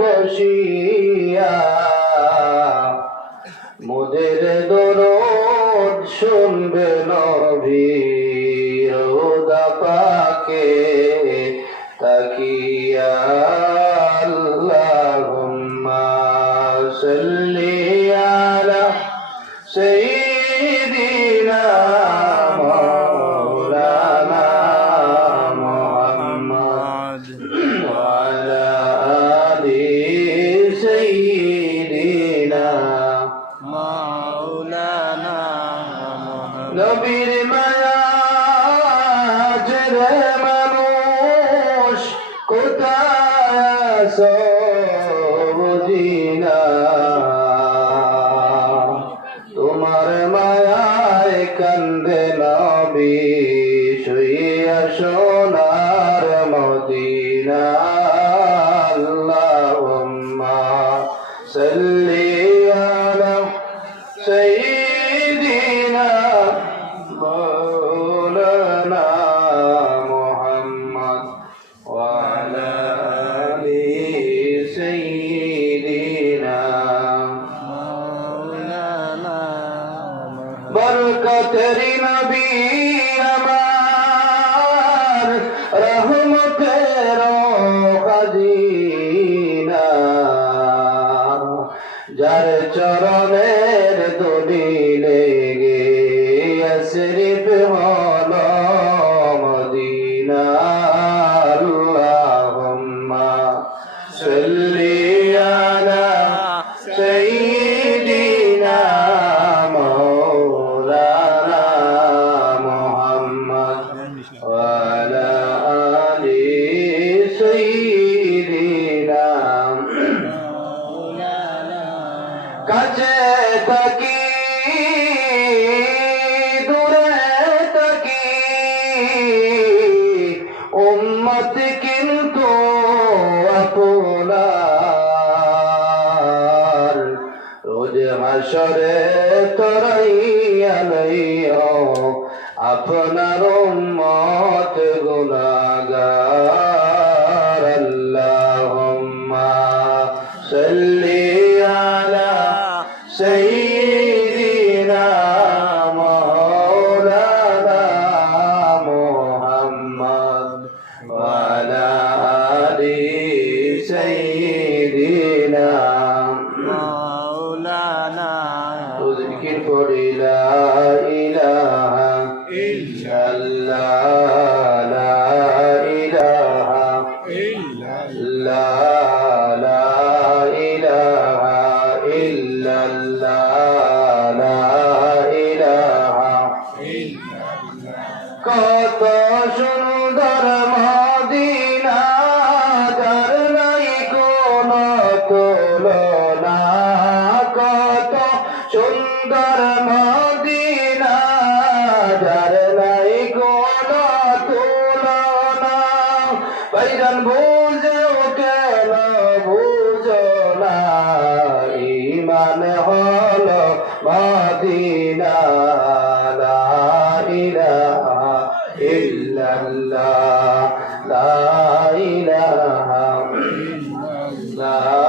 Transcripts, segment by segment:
বসিয়া। মোদের দরদ শুনবে নবীর রোদা পাকে। নবীর মায়া জেরে মানুষ কোথায় বুঝিনা তোমার মায়ায় কান্দে নবী শুইয়া সোনার মদিনা। আল্লাহুম্মা সাল্লি আমার রহমতের খাজিনা যার চরণের হাসরে তরাইয়া লইও। আপনার মত গুণাগার আল্লাহুম্মা সাল্লি আলা সাইয়্যিদিনা মাওলানা মুহাম্মদ কত সুন্দর মদিনা, যার নাই কোন তুলনা। কত সুন্দর মদিনা, যার নাই কোন তুলনা। ভাইজান বুঝেও কেন বুঝো না। ইমান হল মদিনা লা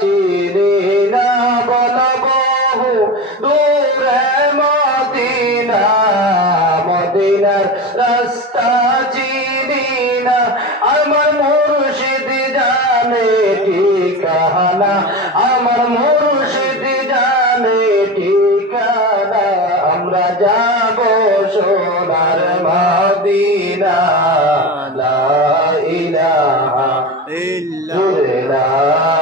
চিনি না বল বহু দূরে মদিনা মদিনার রাস্তা চিনি না। আমার মুর্শিদ জানে ঠিকানা আমার মুর্শিদ জানে ঠিকানা। আমরা যাব সোনার মদিনা লা ইলাহা ইল্লাল্লাহ।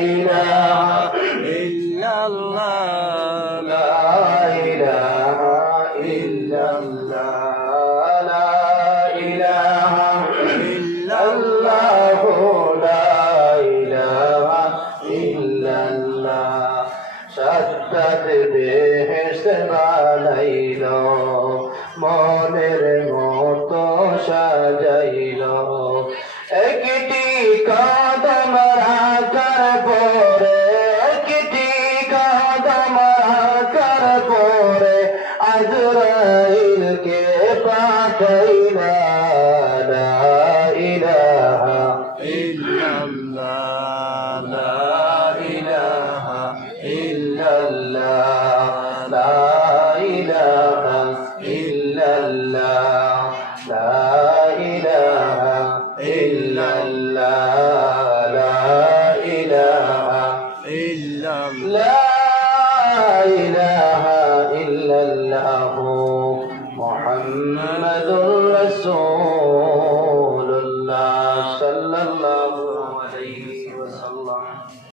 إله إلا الله لا إله إلا الله لا إله إلا الله لا إله إلا الله সত্তর বেহেস বানাইল মনের মতো সাজাইল একটি কদম بعد إلهنا إله إلا الله لا إله إلا الله لا إله